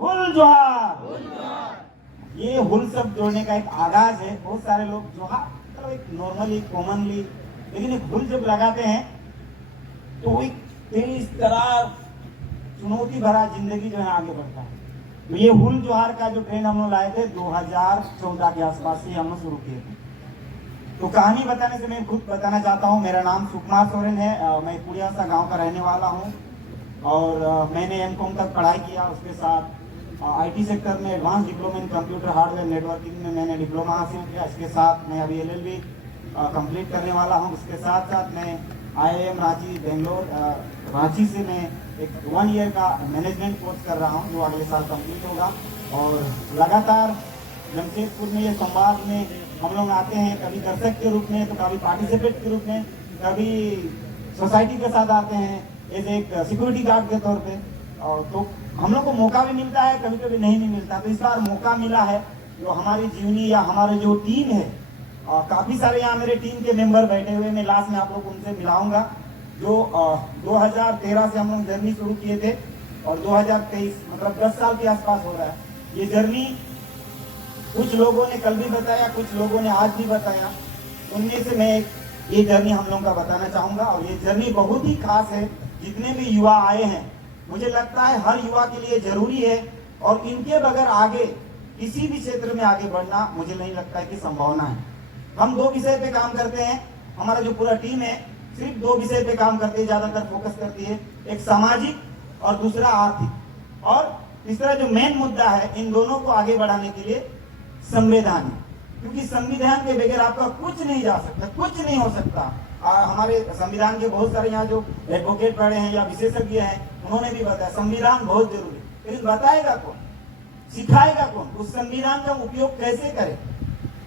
हुल जोहार। ये हुल शब्द जोड़ने का एक आगाज है। बहुत सारे लोग जोहार मतलब एक नॉर्मली कॉमनली, लेकिन एक हुल जब लगाते हैं तो वो एक तेज तरार चुनौती भरा जिंदगी जो है आगे बढ़ता है। तो ये हुल जोहार का जो ट्रेंड हम लोग लाए थे 2014 के आसपास से हम लोग शुरू किए थे। तो कहानी बताने से मैं खुद बताना चाहता हूँ। मेरा नाम सुकुमार सोरेन है। मैं पुड़ियासा गांव का रहने वाला हूँ और मैंने एमकॉम तक पढ़ाई किया। उसके साथ आईटी सेक्टर में advance diploma in computer hardware networking में मैंने डिप्लोमा हासिल किया। इसके साथ मैं अभी एलएलबी कंप्लीट करने वाला हूँ। उसके साथ साथ मैं IIM रांची बेंगलोर रांची से मैं एक 1 ईयर का मैनेजमेंट कोर्स कर रहा हूँ जो अगले साल कंप्लीट होगा। और लगातार जमशेदपुर में ये संवाद में हम लोग आते हैं, कभी दर्शक के रूप में तो कभी पार्टिसिपेट के रूप में, कभी सोसाइटी के साथ आते हैं एज एक सिक्योरिटी गार्ड के तौर पे। और तो हम लोग को मौका भी मिलता है, कभी कभी नहीं भी मिलता। तो इस बार मौका मिला है। जो हमारी जीवनी या हमारे जो टीम है, काफी सारे यहाँ मेरे टीम के मेंबर बैठे हुए, मैं लास्ट में आप लोग उनसे मिलाऊंगा। जो 2013 से हम लोग जर्नी शुरू किए थे और 2023 मतलब 10 साल के आसपास हो रहा है ये जर्नी। कुछ लोगों ने कल भी बताया, कुछ लोगों ने आज भी बताया। उनमें से मैं ये जर्नी हम लोगों का बताना चाहूंगा। और ये जर्नी बहुत ही खास है। जितने भी युवा आए हैं, मुझे लगता है हर युवा के लिए जरूरी है और इनके बगैर आगे किसी भी क्षेत्र में आगे बढ़ना मुझे नहीं लगता है कि संभावना है। हम 2 विषय पे काम करते हैं। हमारा जो पूरा टीम है सिर्फ 2 विषय पे काम करती है, ज्यादातर फोकस करती है। एक सामाजिक और दूसरा आर्थिक। और तीसरा जो मेन मुद्दा है इन दोनों को आगे बढ़ाने के लिए संविधान है। क्योंकि संविधान के बगैर आपका कुछ नहीं जा सकता, कुछ नहीं हो सकता। हमारे संविधान के बहुत सारे यहाँ जो एडवोकेट पढ़े हैं या विशेषज्ञ हैं, उन्होंने भी बताया संविधान बहुत जरूरी है। लेकिन बताएगा कौन, सिखाएगा कौन, उस संविधान का उपयोग कैसे करें,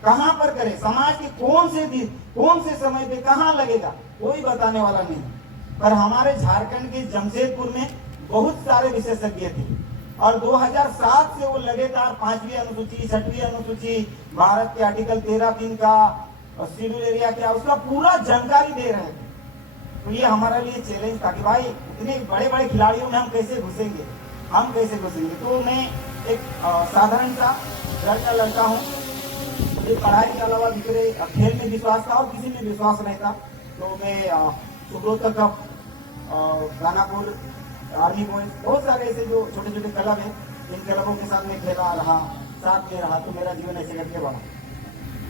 कहां पर करें, समाज के कौन से दिन कौन से समय पे कहां लगेगा, कोई बताने वाला नहीं। पर हमारे झारखंड के जमशेदपुर में बहुत सारे विशेषज्ञ थे और 2007 से वो लगातार 5वीं अनुसूची, 6वीं अनुसूची, भारत के आर्टिकल 13(3) का और शेड्यूल एरिया क्या, उसका पूरा जानकारी दे रहे थे। तो ये हमारे लिए चैलेंज था कि भाई इतने बड़े बड़े खिलाड़ियों में हम कैसे घुसेंगे, हम कैसे घुसेंगे। तो मैं एक साधारण सा घर का लड़का हूँ। मुझे पढ़ाई के अलावा दूसरे खेल में विश्वास था और किसी में विश्वास नहीं था। तो मैं Subroto cup, Danapur, army point, बहुत सारे ऐसे जो छोटे छोटे क्लब हैं, इन क्लबों के साथ में खेला रहा, साथ में रहा। तो मेरा जीवन ऐसे करके बढ़ा।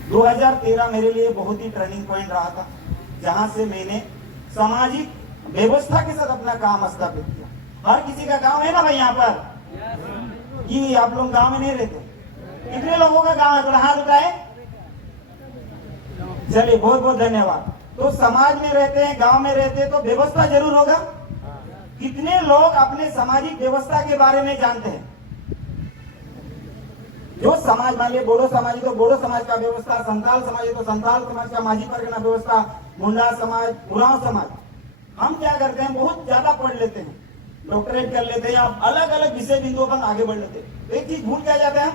2013 मेरे लिए बहुत ही टर्निंग पॉइंट रहा था, जहां से मैंने सामाजिक व्यवस्था के साथ अपना काम स्थापित किया। हर किसी का गांव है ना भाई यहाँ पर, कि आप लोग गांव में नहीं रहते? कितने लोगों का गांव है? थोड़ा हाथ उठाए। चलिए, बहुत बहुत धन्यवाद। तो समाज में रहते हैं, गांव में रहते हैं, तो व्यवस्था जरूर होगा। कितने लोग अपने सामाजिक व्यवस्था के बारे में जानते हैं? जो समाज, मान लिया बोडो समाज है तो बोडो समाज का व्यवस्था, संताल समाज है तो संताल समाज का माझी परगना व्यवस्था, मुंडा समाज, उरांव समाज। हम क्या करते हैं, बहुत ज्यादा पढ़ लेते हैं, डॉक्टरेट कर लेते हैं या अलग अलग विषय बिंदुओं पर आगे बढ़ लेते हैं। एक चीज भूल क्या जाता है,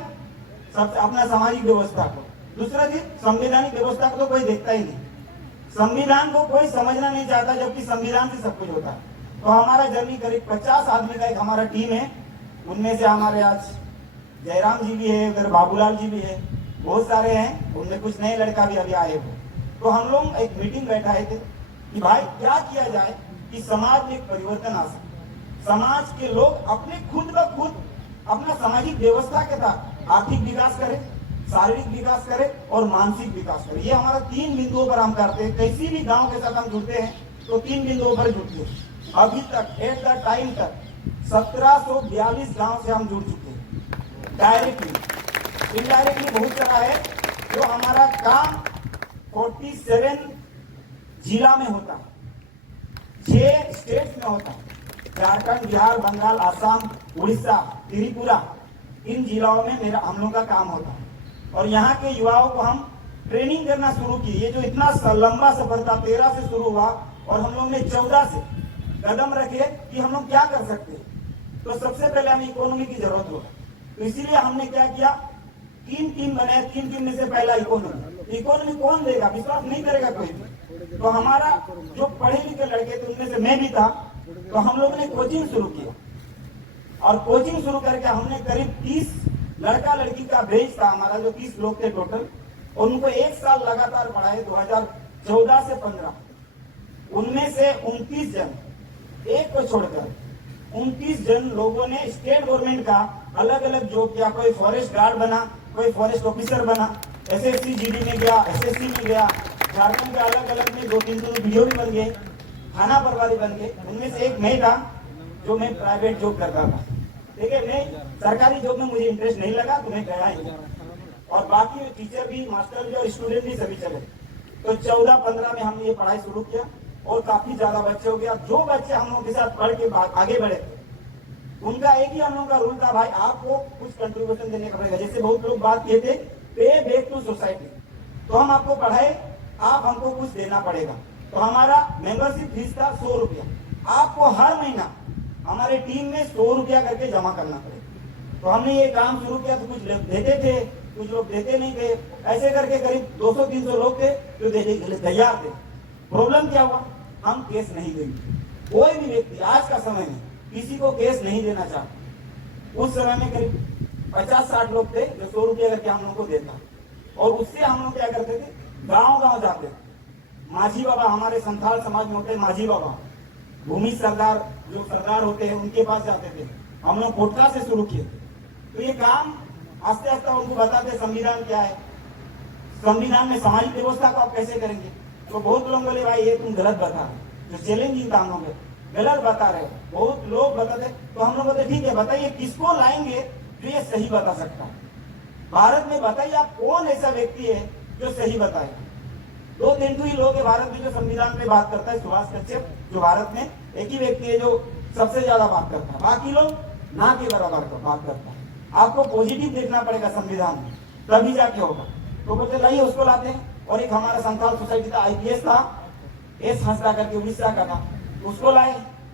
सबसे अपना सामाजिक व्यवस्था को। दूसरा चीज संवैधानिक व्यवस्था को तो कोई देखता ही नहीं, संविधान को कोई समझना नहीं चाहता, जबकि संविधान से सब कुछ होता है। तो हमारा जर्नी करीब 50 आदमी का एक हमारा टीम है। उनमें से हमारे आज जयराम जी भी है, उधर बाबूलाल जी भी है, बहुत सारे हैं। उनमें कुछ नए लड़का भी अभी आए हो। तो हम लोग एक मीटिंग बैठाए थे कि भाई क्या किया जाए कि समाज में एक परिवर्तन आ सके, समाज के लोग अपने खुद ब खुद अपना सामाजिक व्यवस्था के साथ आर्थिक विकास करें, शारीरिक विकास करे और मानसिक विकास करे। ये हमारा 3 बिंदुओं पर हम करते हैं। किसी भी गांव के साथ हम जुड़ते हैं तो 3 बिंदुओं पर जुड़ते हैं। अभी तक एट द टाइम तक 1742 गांव से हम जुड़ चुके हैं, डायरेक्टली। इनडायरेक्टली बहुत सारा है। जो हमारा काम 47 जिला में होता है, 6 स्टेट्स में होता है, झारखंड, बिहार, बंगाल, आसाम, उड़ीसा, त्रिपुरा, इन जिलाओं में मेरा हम लोग का काम होता है। और यहाँ के युवाओं को हम ट्रेनिंग करना शुरू किए। ये जो इतना लंबा सफर था, 13 से शुरू हुआ और हम लोग ने 14 से कदम रखे कि हम लोग क्या कर सकते हैं। तो सबसे पहले हमें इकोनॉमी की जरूरत होगा। तो इसीलिए हमने क्या किया, 3 टीम बनाए। 3 टीम में से पहला इकोनॉमी। इकोनॉमी कौन देगा, विश्वास नहीं करेगा कोई भी। तो हमारा जो पढ़े लिखे लड़के थे, उनमें से मैं भी था, तो हम लोग ने कोचिंग शुरू किया। और कोचिंग शुरू करके हमने करीब 30 लड़का लड़की का बैच था हमारा, जो 30 लोग थे टोटल, और उनको 1 साल लगातार पढ़ाए 2014 से 15। उनमें से 29 जन, एक को छोड़कर 29 जन लोगों ने स्टेट गवर्नमेंट का अलग अलग जॉब किया। कोई फॉरेस्ट गार्ड बना, कोई फॉरेस्ट ऑफिसर बना, एसएससी जीडी में गया, एसएससी में गया, झारखंड के अलग अलग में 2-3 वीडियो भी बन गए, थाना प्रभारी बन गए। उनमें से एक मैं था जो मैं प्राइवेट जॉब करता था। ठीक है, मैं सरकारी जॉब में मुझे इंटरेस्ट नहीं लगा तो मैं गया ही, और बाकी टीचर भी, मास्टर भी और स्टूडेंट भी सभी चले। तो 14-15 में हमने ये पढ़ाई शुरू किया और काफी ज्यादा बच्चे हो गया। जो बच्चे हम लोगों के साथ पढ़ के आगे बढ़े उनका एक ही हम लोगों का रूल था, भाई आपको कुछ कंट्रीब्यूशन देने का पड़ेगा। जैसे बहुत लोग बात किए थे पे बैक टू सोसाइटी, तो हम आपको पढ़ाए, आप हमको कुछ देना पड़ेगा। तो हमारा मेंबरशिप फीस था 100 रुपया। आपको हर महीना हमारे टीम में 100 रुपया करके जमा करना पड़ेगा। तो हमने ये काम शुरू किया, तो कुछ लोग देते थे, कुछ लोग देते नहीं थे। ऐसे करके करीब 200-300 लोग थे जो देने के लिए तैयार थे। प्रॉब्लम क्या हुआ, हम केस नहीं देंगे। कोई भी व्यक्ति आज का समय में किसी को केस नहीं देना चाहता। उस समय में करीब 50-60 लोग थे जो 100 रुपया करके हम लोग को देता, और उससे हम लोग क्या करते थे, गांव गांव जाते थे। माझी बाबा, हमारे संथाल समाज में होते माझी बाबा, भूमि सरदार जो सरदार होते हैं उनके पास जाते थे। हम लोग पोटका से शुरू किए। तो ये काम आस्ते आस्ते उनको बताते संविधान क्या है, संविधान में सामाजिक व्यवस्था को आप कैसे करेंगे। तो बहुत लोग बोले भाई ये तुम गलत बता रहे, जो चैलेंजिंग काम हो गलत बता रहे। बहुत लोग बताते, तो हम लोग बोलते ठीक है बताइए किसको लाएंगे जो ये सही बता सकता है। भारत में बताइए आप कौन ऐसा व्यक्ति है जो सही बताएगा। 2-3 ही लोग है भारत में जो संविधान पे बात करता है, सुभाष कश्यप, जो भारत में एक ही व्यक्ति है जो सबसे ज्यादा बात करता है। बाकी लोग ना के बराबर बात करता है। आपको पॉजिटिव देखना पड़ेगा संविधान में, तभी जाके होगा। तो बोलते लाइए उसको लाते हैं। और एक हमारा संथाल सोसाइटी का आईपीएस था, एस हंसदा करके उड़ीसा का था, उसको लाए।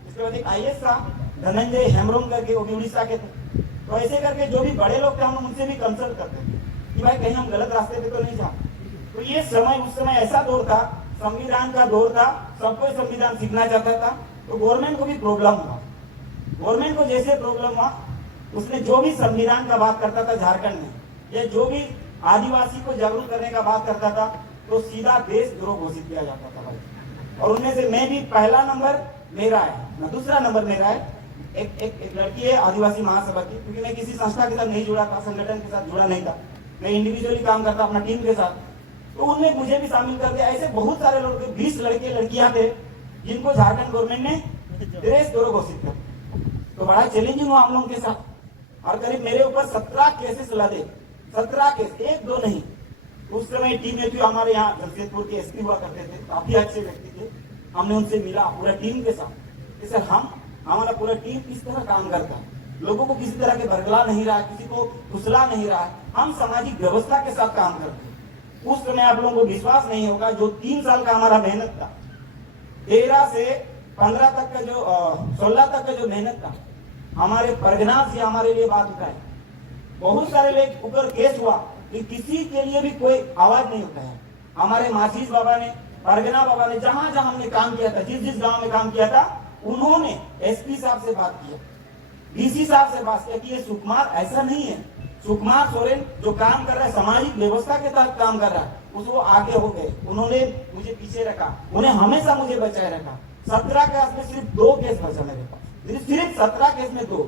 इसके बाद एक आईएएस था धनंजय हेम्ब्रोम करके, वो भी उड़ीसा के थे। तो ऐसे करके जो भी बड़े लोग थे हम उनसे भी कंसल्ट करते थे कि भाई कहीं हम गलत रास्ते पे तो नहीं जा। तो ये समय, उस समय ऐसा दौर था, संविधान का दौर था, सबको संविधान सीखना चाहता था। तो गवर्नमेंट को भी प्रॉब्लम हुआ। गवर्नमेंट को जैसे प्रॉब्लम हुआ, उसने जो भी संविधान का बात करता था झारखंड में, या जो भी आदिवासी को जागरूक करने का बात करता था, तो सीधा देशद्रोह घोषित किया जाता था भाई। और उनमें से मैं भी, पहला नंबर मेरा है ना, दूसरा नंबर मेरा है। एक लड़की है आदिवासी महासभा की, क्योंकि मैं किसी संस्था के साथ नहीं जुड़ा था, संगठन के साथ जुड़ा नहीं था, मैं इंडिविजुअली काम करता अपना टीम के साथ। तो उनमें मुझे भी शामिल कर दिया। ऐसे बहुत सारे लोग, 20 लड़के लड़कियां थे जिनको झारखंड गवर्नमेंट ने देशद्रोह घोषित कर। तो बड़ा चैलेंजिंग हुआ हम लोगों के साथ। और करीब मेरे ऊपर 17 केसेस लदे, 17 केस, 1-2 नहीं। उस समय टीम में हमारे यहाँ जमशेदपुर के एसपी हुआ करते थे, काफी अच्छे व्यक्ति थे। हमने उनसे मिला पूरा टीम के साथ कि सर हमारा पूरा टीम किस तरह काम करता है, लोगों को किसी तरह के बरगला नहीं रहा, किसी को फुसला नहीं रहा, हम सामाजिक व्यवस्था के साथ काम करते हैं। उस समय आप लोगों को विश्वास नहीं होगा, जो 3 साल का हमारा मेहनत था, 13 से 15 तक का जो 16 तक का जो मेहनत था, हमारे परगना से हमारे लिए बात उठाए। बहुत सारे लोग ऊपर केस हुआ कि किसी के लिए भी कोई आवाज नहीं उठाया। हमारे मासीस बाबा ने, परगना बाबा ने, जहां जहां हमने काम किया था, जिस जिस गांव में काम किया था, उन्होंने एसपी साहब से बात किया, डीसी साहब से बात किया कि ये सुकुमार ऐसा नहीं है। सुकुमार सोरेन जो काम कर रहा है, सामाजिक व्यवस्था के तहत काम कर रहा है, उसको आगे हो गए। उन्होंने मुझे पीछे रखा, उन्हें हमेशा मुझे बचाए रखा। 17 केस में सिर्फ 2 केस बचा मेरे पास, सिर्फ 17 केस में 2,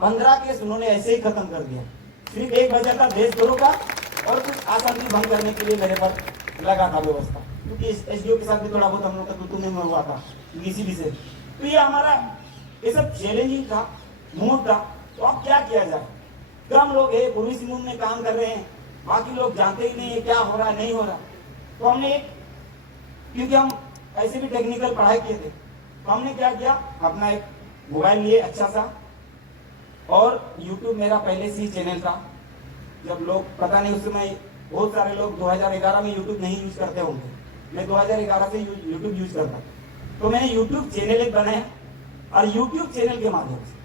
15 केस उन्होंने ऐसे ही खत्म कर दिया। सिर्फ एक बचा था देशद्रोह का, और कुछ आतंकी भंग करने के लिए मेरे पर लगा था व्यवस्था, क्योंकि एसडीओ के साथ भी थोड़ा बहुत हम लोग का तुतू में हुआ था किसी भी से। तो ये हमारा ये सब चैलेंजिंग था, मूड था। तो अब क्या किया जाए, कम लोग है, पूर्वी सिंहभूम में काम कर रहे हैं, बाकी लोग जानते ही नहीं है क्या हो रहा है, नहीं हो रहा। तो हमने एक, क्योंकि हम ऐसे भी टेक्निकल पढ़ाई किए थे, तो हमने क्या किया, अपना एक मोबाइल लिए अच्छा सा, और यूट्यूब मेरा पहले से ही चैनल था। जब लोग, पता नहीं उस समय बहुत सारे लोग 2011 में यूट्यूब नहीं यूज करते होंगे, मैं 2011 से यूट्यूब यूज करता। तो मैंने यूट्यूब चैनल एक बनाया, और यूट्यूब चैनल के माध्यम से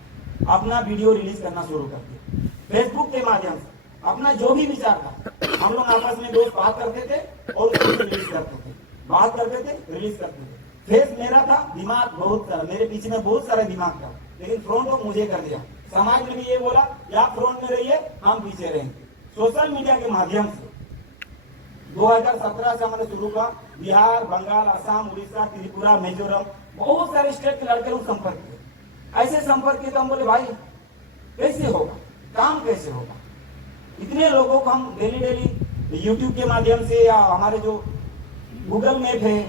अपना वीडियो रिलीज करना शुरू कर दिया। फेसबुक के माध्यम से अपना जो भी विचार था, हम लोग आपस में दोस्त बात करते थे और उसको रिलीज करते थे, बात करते थे, रिलीज करते थे। फेस मेरा था, दिमाग बहुत सारा, मेरे पीछे में बहुत सारा दिमाग था, लेकिन फ्रंट ऑफ मुझे कर दिया, समाज ने भी ये बोला कि आप फ्रंट में रहिए, हम पीछे रहेंगे। सोशल मीडिया के माध्यम से 2017 से हमने शुरू किया। बिहार, बंगाल, असम, उड़ीसा, त्रिपुरा, मिजोरम, बहुत सारे स्टेट के लड़के लोग संपर्क किए। ऐसे संपर्क किए तो हम बोले भाई कैसे होगा, काम कैसे होगा। इतने लोगों को हम डेली यूट्यूब के माध्यम से या हमारे जो गूगल मैप है,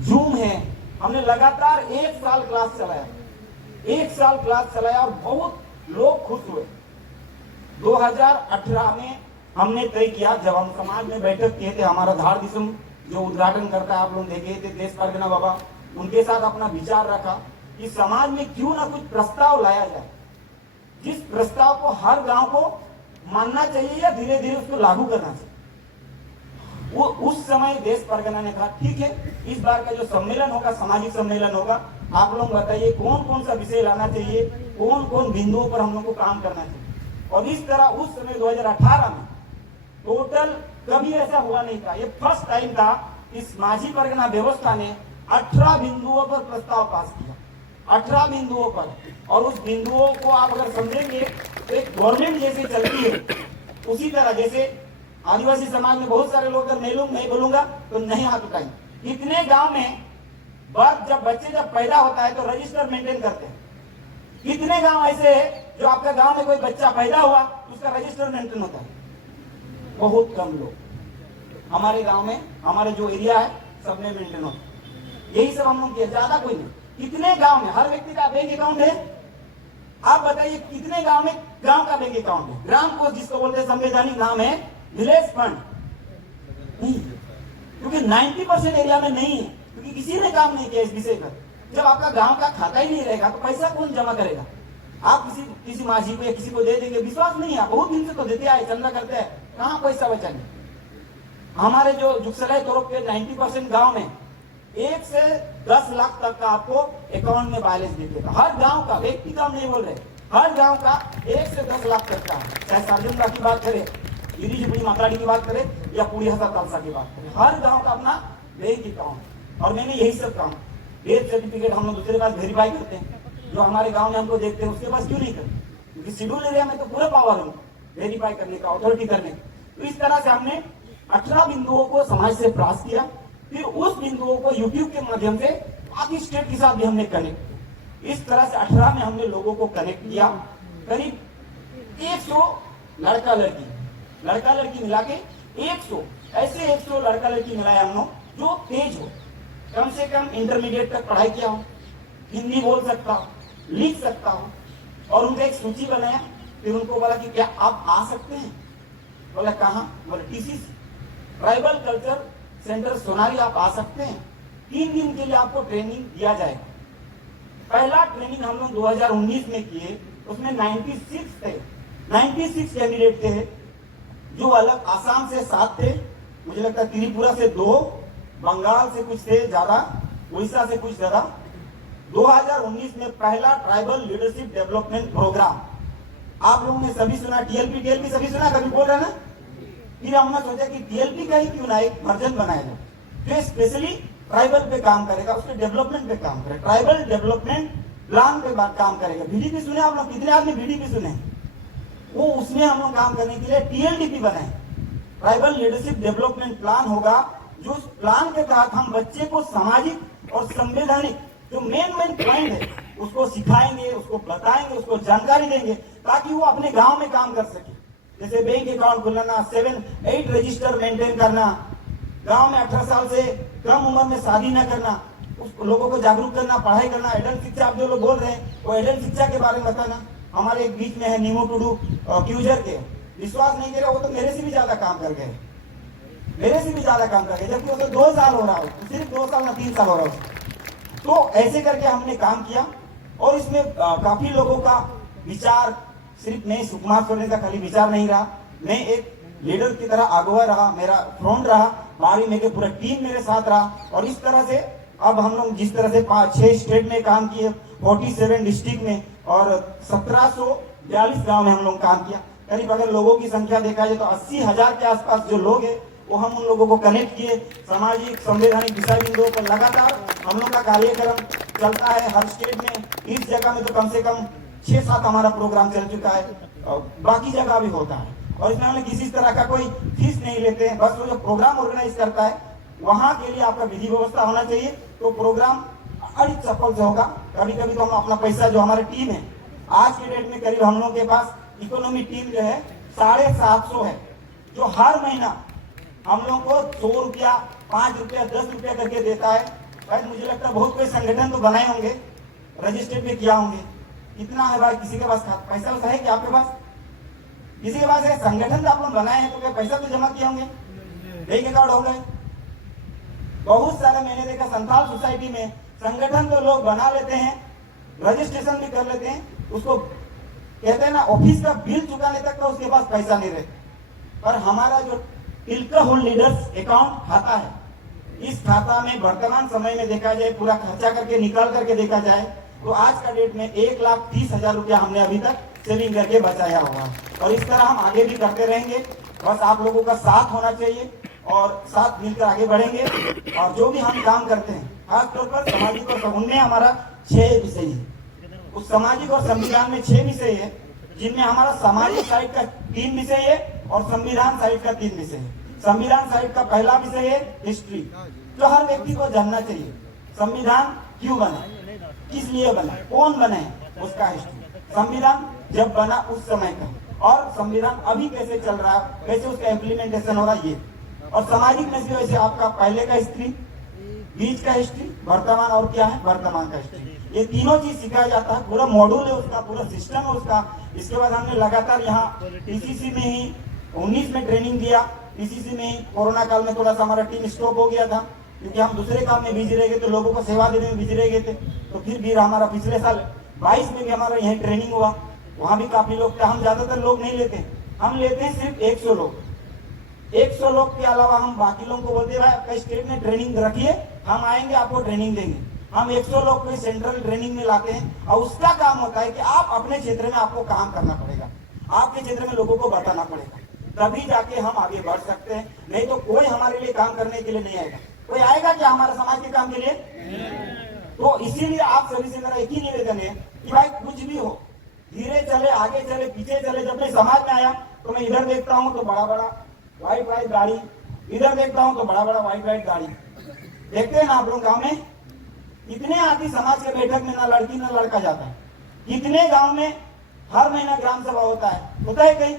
जूम है, हमने लगातार 1 साल क्लास चलाया, 1 साल क्लास चलाया और बहुत लोग खुश हुए। 2018 में हमने तय किया, जब हम समाज में बैठक किए थे, हमारा धार दिसम जो उद्घाटन करता है आप लोग देखे थे, देश परगना बाबा, उनके साथ अपना विचार रखा कि समाज में क्यों ना कुछ प्रस्ताव लाया जाए, जिस प्रस्ताव को हर गांव को मानना चाहिए या धीरे धीरे उसको लागू करना चाहिए। वो उस समय देश परगना ने कहा ठीक है, इस बार का जो सम्मेलन होगा, सामाजिक सम्मेलन होगा, आप लोग बताइए कौन कौन सा विषय लाना चाहिए, कौन कौन बिंदुओं पर हम लोग को काम करना चाहिए। और इस तरह उस समय 2018 में टोटल कभी ऐसा हुआ नहीं था, ये फर्स्ट टाइम था इस माझी परगना व्यवस्था ने 18 बिंदुओं पर प्रस्ताव पास किया, 18 बिंदुओं पर। और उस बिंदुओं को आप अगर समझेंगे तो एक गवर्नमेंट जैसे चलती है उसी तरह, जैसे आदिवासी समाज में बहुत सारे लोग, अगर नहीं बोलूंगा तो नहीं हाथ उठाएंगे। इतने गांव में बच्चे जब पैदा होता है तो रजिस्टर मेंटेन करते हैं। कितने गांव ऐसे है जो आपका गांव में कोई बच्चा पैदा हुआ उसका रजिस्टर मेंटेन होता है? बहुत कम लोग। हमारे गांव में, हमारे जो एरिया है, सब में मेंटेन होता है। यही सब हम लोग किया, ज्यादा कोई नहीं। कितने गांव में हर व्यक्ति का बैंक अकाउंट है? आप बताइए कितने गांव में गांव का बैंक अकाउंट है? ग्राम को जिसको बोलते हैं संवैधानिक नाम है विलेज फंड नहीं, क्योंकि 90% एरिया में नहीं है, क्योंकि किसी ने काम नहीं किया इस विषय पर। जब आपका गांव का खाता ही नहीं रहेगा तो पैसा कौन जमा करेगा? आप किसी माझी को या किसी को दे देंगे, विश्वास नहीं है। बहुत दिन से तो देते आए, चंदा करते हैं, कहाँ पैसा बचाएंगे? हमारे जो जुगसलाई तौर पे 90% गांव में 1 से 10 लाख तक का आपको अकाउंट में बैलेंस देते। हर गांव का, व्यक्ति का हम नहीं बोल रहे, हर गांव का 1 से 10 लाख तक का, चाहे सार्जनदा की बात करें, गिरिजी माताड़ी की बात करें या पूरी हसा तालसा की बात करें, हर गांव का अपना बैंक अकाउंट। और मैंने यही सब काम, डेथ सर्टिफिकेट हम लोग दूसरे के पास वेरीफाई करते हैं। जो हमारे गांव में हमको देखते हैं उसके पास क्यों नहीं करते? क्योंकि शेड्यूल एरिया में तो पूरा पावर है वेरीफाई करने का, अथॉरिटी करने का। तो इस तरह से हमने 18 बिंदुओं को समाज से पास किया। फिर उस बिंदुओं को यूट्यूब के माध्यम से बाकी स्टेट के साथ भी हमने कनेक्ट किया। इस तरह से 18 में हमने लोगों को कनेक्ट किया। करीब 100 लड़का लड़की मिला के 100 ऐसे 100 लड़का लड़की मिलाया हम लोग जो तेज हो, कम से कम इंटरमीडिएट तक पढ़ाई किया हो, हिंदी बोल सकता हो, लिख सकता हो। और उनका एक सूची बनाया। फिर उनको बोला कि क्या आप आ सकते हैं? बोला कहाँ? बोले TCC tribal culture centre Sonari, आप आ सकते हैं। 3 दिन के लिए आपको ट्रेनिंग दिया जाएगा। पहला ट्रेनिंग हम लोग 2019 में किए, उसमें 96 थे, 96 कैंडिडेट थे। जो अलग आसाम से 7 थे, मुझे लगता है त्रिपुरा से 2, बंगाल से कुछ थे ज्यादा, उड़ीसा से कुछ ज्यादा। 2019 में पहला ट्राइबल लीडरशिप डेवलपमेंट प्रोग्राम, आप लोगों ने सभी सुना, टीएलपी सभी सुना, कभी बोल रहे ना। फिर हमने सोचा कि टीएलपी का ही क्यों ना एक वर्जन बनाया जाए जो स्पेशली ट्राइबल पे काम करेगा, उसके डेवलपमेंट पे काम करेगा, ट्राइबल डेवलपमेंट प्लान पे काम करेगा। बीडीपी सुने आप लोग? कितने आदमी बीडीपी सुने? वो उसमें हम लोग काम करने के लिए टीएलडीपी बनाए, ट्राइबल लीडरशिप डेवलपमेंट प्लान होगा। जो उस प्लान के तहत हम बच्चे को सामाजिक और संवैधानिक जो मेन पॉइंट है उसको सिखाएंगे, उसको बताएंगे, उसको जानकारी देंगे, ताकि वो अपने गांव में काम कर सके। जैसे बैंक अकाउंट खुलाना, 7-8 रजिस्टर मेंटेन करना, गांव में 18 साल से कम उम्र में शादी न करना, उस लोगों को जागरूक करना, पढ़ाई करना, एडल्ट शिक्षा आप जो लोग बोल रहे हैं वो एडल्ट शिक्षा के बारे में बताना। हमारे एक बीच में है नीमू टुडू क्यूजर के, विश्वास नहीं करेगा, वो तो मेरे से भी ज्यादा काम कर गए, मेरे से भी ज्यादा काम कर गए, जबकि वो तो 2 साल हो रहा हो, सिर्फ 2 साल ना 3 साल हो रहा हो। तो ऐसे करके हमने काम किया। और इसमें काफी लोगों का विचार, सिर्फ मैं सुकुमार सोरेन का खाली विचार नहीं रहा, मैं एक लीडर की तरह अगुवा रहा, मेरा फ्रंट रहा, बारी में के पूरा टीम मेरे साथ रहा। और इस तरह से अब हम लोग जिस तरह से 5-6 स्टेट में काम किए, 47 डिस्ट्रिक्ट में और 1742 गांव में हम लोग काम किया। करीब अगर लोगों की संख्या देखा जाए तो 80,000 के आसपास जो लोग हैं वो हम उन लोगों को कनेक्ट किए। सामाजिक संवैधानिक दिशा बिंदुओं पर लगातार हम लोग का कार्यक्रम चलता है हर स्टेट में। इस जगह में तो कम से कम 6-7 हमारा प्रोग्राम चल चुका है, बाकी जगह भी होता है। और इसमें हमें किसी तरह का कोई फीस नहीं लेते हैं, बस वो जो प्रोग्राम ऑर्गेनाइज करता है वहां के लिए आपका विधि व्यवस्था होना चाहिए, तो प्रोग्राम अधिक सफल से होगा। कभी कभी तो हम अपना पैसा, जो हमारी टीम है आज के डेट में करीब हम लोगों के पास इकोनॉमी टीम जो है 750 है, जो हर महीना हम लोगों को 100 रुपया, 5 रुपया, 10 रुपया करके देता है। भाई मुझे लगता है बहुत कोई संगठन तो बनाए होंगे, रजिस्टर्ड भी किया होंगे। कितना है भाई, किसी के पास पैसा वैसा है कि आपके पास? किसी के पास है? संगठन तो आप लोग बनाए हैं तो क्या पैसा तो जमा किए होंगे, बैंक अकाउंट हो गए। बहुत सारे मैंने देखा संथाल सोसाइटी में संगठन तो लोग बना लेते हैं, रजिस्ट्रेशन भी कर लेते हैं, उसको कहते हैं ना ऑफिस का बिल चुकाने तक का उसके पास पैसा नहीं रहता। पर हमारा जो अल्कोहल लीडर्स अकाउंट खाता है, इस खाता में वर्तमान समय में देखा जाए, पूरा खर्चा करके निकाल करके देखा जाए तो आज का डेट में 1,30,000 रुपया हमने अभी तक सेविंग करके बचाया हुआ। और इस तरह हम आगे भी करते रहेंगे, बस आप लोगों का साथ होना चाहिए और साथ मिलकर आगे बढ़ेंगे। और जो भी हम काम करते हैं खासतौर पर सामाजिक और उनमें हमारा 6 विषय है, उस सामाजिक और संविधान में 6 विषय है, जिनमें हमारा सामाजिक साइड का 3 विषय है और संविधान साइड का 3 विषय है। संविधान साइड का पहला विषय है हिस्ट्री, जो हर व्यक्ति को जानना चाहिए। संविधान क्यों बना, किस लिए बना, कौन बने, उसका हिस्ट्री। संविधान जब बना उस समय का, और संविधान अभी कैसे चल रहा है, कैसे उसका इम्प्लीमेंटेशन हो रहा है, ये। और सामाजिक में से वैसे आपका पहले का हिस्ट्री, बीच का हिस्ट्री, वर्तमान और क्या है, वर्तमान का हिस्ट्री। ये तीनों चीज सिखाया जाता है, पूरा मॉड्यूल है उसका, पूरा सिस्टम है उसका। इसके बाद हमने लगातार यहाँ टीसीसी में ही 19 में ट्रेनिंग दिया। टीसीसी में ही कोरोना काल में थोड़ा सा हमारा टीम स्टॉप हो गया था, क्योंकि हम दूसरे काम में बिजी रह गए थे, लोगों को सेवा देने में बिजी रह गए थे। तो फिर भी हमारा पिछले साल 22 में भी हमारा यही ट्रेनिंग हुआ, वहाँ भी काफी लोग थे। हम ज्यादातर लोग नहीं लेते, हम लेते हैं सिर्फ 100 लोग। 100 लोग के अलावा हम बाकी लोगों को बोलते हैं भाई स्टेट में ट्रेनिंग रखिए, हम आएंगे आपको ट्रेनिंग देंगे। हम 100 लोग को सेंट्रल ट्रेनिंग में लाते हैं, और उसका काम होता है कि आप अपने क्षेत्र में आपको काम करना पड़ेगा, आपके क्षेत्र में लोगों को बताना पड़ेगा, तभी जाके हम आगे बढ़ सकते हैं। नहीं तो कोई हमारे लिए काम करने के लिए नहीं आएगा। कोई आएगा क्या हमारे समाज के काम के लिए? तो इसीलिए आप सभी से मेरा एक ही निवेदन है कि भाई कुछ भी हो, धीरे चले, आगे चले, पीछे चले। जब मैं समाज में आया तो मैं इधर देखता हूँ तो बड़ा बड़ा व्हाइट गाड़ी, इधर देखता हूँ तो बड़ा बड़ा व्हाइट गाड़ी। देखते हैं ना आप लोग गाँव में कितने आदमी समाज के बैठक में, ना लड़की ना लड़का जाता है। कितने गांव में हर महीना ग्राम सभा होता है कहीं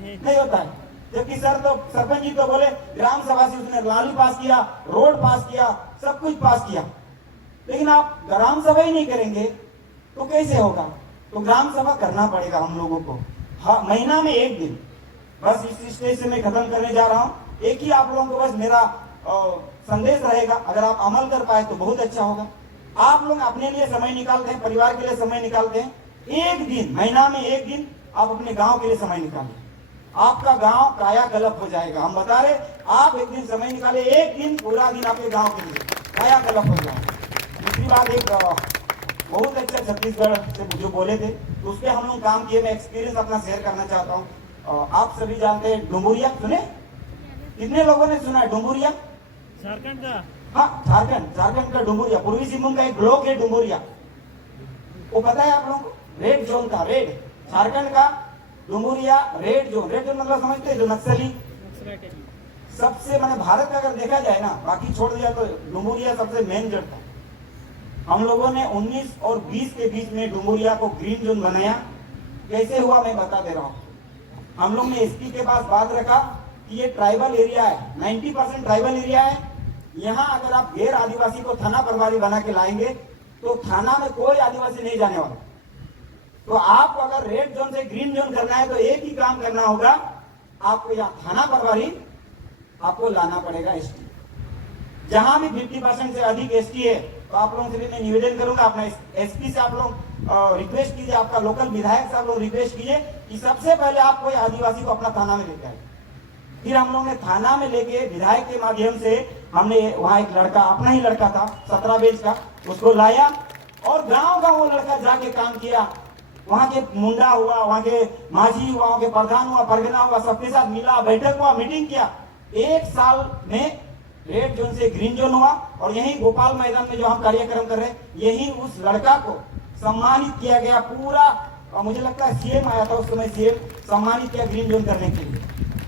नहीं होता है। जबकि सरपंच जी तो बोले ग्राम सभा से उसने नाली पास किया, रोड पास किया, सब कुछ पास किया, लेकिन आप ग्राम सभा ही नहीं करेंगे तो कैसे होगा? तो ग्राम सभा करना पड़ेगा हम लोगों को, हाँ, महीना में 1 दिन। बस इस स्टेज से मैं खत्म करने जा रहा हूँ। एक ही आप लोगों को बस मेरा संदेश रहेगा, अगर आप अमल कर पाए तो बहुत अच्छा होगा। आप लोग अपने लिए समय निकालते हैं, परिवार के लिए समय निकालते हैं, 1 दिन, महीना में 1 दिन आप अपने गांव के लिए समय निकालें, आपका गांव कायाकल्प हो जाएगा। हम बता रहे, आप 1 दिन समय निकाले, 1 दिन पूरा दिन आपके गांव के लिए कायाकल्प हो जाएगा। दूसरी बात, एक बहुत अच्छा छत्तीसगढ़ से जो बोले थे तो उस पर हम लोग काम किए, मैं एक्सपीरियंस अपना शेयर करना चाहता हूँ। आप सभी जानते हैं डुमुरिया, सुने? कितने लोगों ने सुना है डुमुरिया? झारखंड का, हाँ, झारखंड का डुमुरिया, पूर्वी सिंहभूम का एक ब्लॉक है डुमुरिया। वो पता है आप लोगों को? रेड जोन का, रेड झारखंड का डुमुरिया रेड जोन मतलब समझते हैं, जो नक्सली सबसे, मैंने भारत का अगर देखा जाए ना, बाकी छोड़ दिया तो डुमुरिया सबसे मेन जड़ था। हम लोगों ने 19 और 20 के बीच में डुमुरिया को ग्रीन जोन बनाया। कैसे हुआ मैं बता दे रहा हूँ। हम लोग ने एसपी के पास बात रखा कि ये ट्राइबल एरिया है, 90% ट्राइबल एरिया है, यहाँ अगर आप गैर आदिवासी को थाना प्रभारी बना के लाएंगे तो थाना में कोई आदिवासी नहीं जाने वाला। तो आपको अगर रेड जोन से ग्रीन जोन करना है तो एक ही काम करना होगा, आपको यहाँ थाना प्रभारी आपको लाना पड़ेगा एसटी। जहां भी 50% से अधिक एसटी है तो आप लोगों से भी मैं निवेदन करूंगा, अपना एसपी से आप लोग रिक्वेस्ट कीजिए, आपका लोकल विधायक से आप लोग रिक्वेस्ट कीजिए कि सबसे पहले आप कोई आदिवासी को अपना थाना में लेके आए। फिर हम लोग ने थाना में लेके विधायक के माध्यम से हमने वहां एक लड़का, अपना ही लड़का था 17 बेच का, उसको लाया और गांव का वो लड़का जाके काम किया। वहां के मुंडा हुआ, वहां के माझी हुआ, वहां के प्रधान हुआ, परगना हुआ, सबके साथ मिला, बैठक हुआ, मीटिंग किया। 1 साल में रेड जोन से ग्रीन जोन हुआ। और यही गोपाल मैदान में जो हम कार्यक्रम कर रहे हैं, यही उस लड़का को सम्मानित किया गया पूरा। और मुझे लगता है सीएम आया था उस समय, सीएम सम्मानित किया ग्रीन जोन करने के लिए।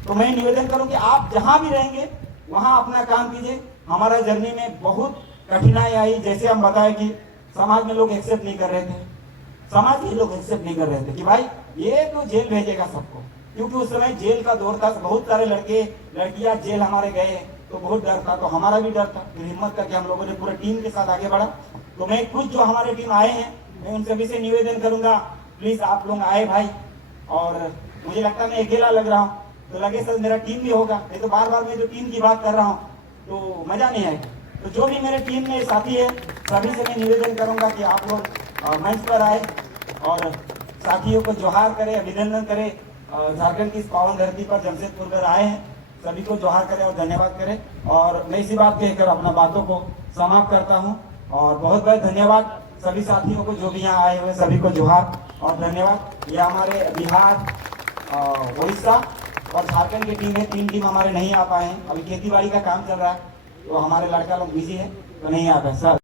तो मैं निवेदन करूं कि आप जहां भी रहेंगे वहां अपना काम कीजिए। हमारा जर्नी में बहुत कठिनाई आई, जैसे हम बताए कि समाज में लोग एक्सेप्ट नहीं कर रहे थे, समाज के लोग एक्सेप्ट नहीं कर रहे थे कि भाई ये तो जेल भेजेगा सबको, क्योंकि उस समय जेल का दौर था। बहुत सारे लड़के लड़कियां जेल हमारे गए, तो बहुत डर था, तो हमारा भी डर था। फिर हिम्मत करके हम लोगों ने पूरे टीम के साथ आगे बढ़ा। तो मैं कुछ जो हमारे टीम आए हैं, मैं उन सभी से निवेदन करूंगा, प्लीज आप लोग आए भाई। और मुझे लगता है मैं अकेला लग रहा हूँ, तो लगे सर मेरा टीम भी होगा, नहीं तो बार बार मैं जो टीम की बात कर रहा हूँ तो मजा नहीं आएगा। तो जो भी मेरे टीम में साथी है, सभी से मैं निवेदन करूंगा कि आप लोग मंच पर आए और साथियों को जोहार करें, अभिनंदन करें। झारखंड की इस पावन धरती पर जमशेदपुर पर आए हैं, सभी को जोहार करें और धन्यवाद करें। और मैं इसी बात कहकर अपना बातों को समाप्त करता हूं। और बहुत बहुत धन्यवाद सभी साथियों को जो भी यहाँ आए हुए, सभी को जोहार और धन्यवाद। ये हमारे बिहार, उड़ीसा और झारखंड की टीम है, 3 टीम हमारे नहीं आ पाए हैं। अभी खेती बाड़ी का काम चल रहा है, तो हमारे लड़का लोग बिजी है, तो नहीं आ पाए सर।